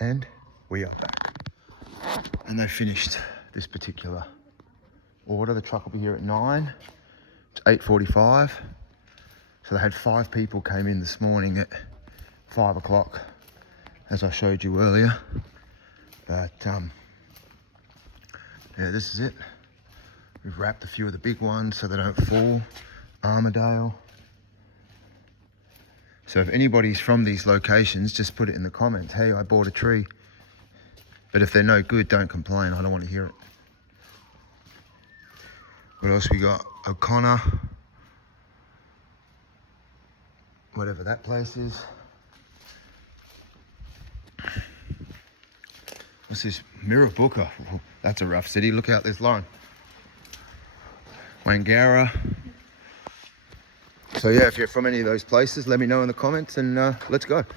And we are back. And they finished this particular order. The truck will be here at 9. It's 8:45. So they had 5 people came in this morning at 5 o'clock, as I showed you earlier. But yeah, this is it. We've wrapped a few of the big ones so they don't fall. Armadale. So if anybody's from these locations, just put it in the comments. Hey, I bought a tree. But if they're no good, don't complain. I don't want to hear it. What else we got? O'Connor. Whatever that place is. What's this? Mirrabooka. That's a rough city. Look out this line. Wangara. So yeah, if you're from any of those places, let me know in the comments and let's go.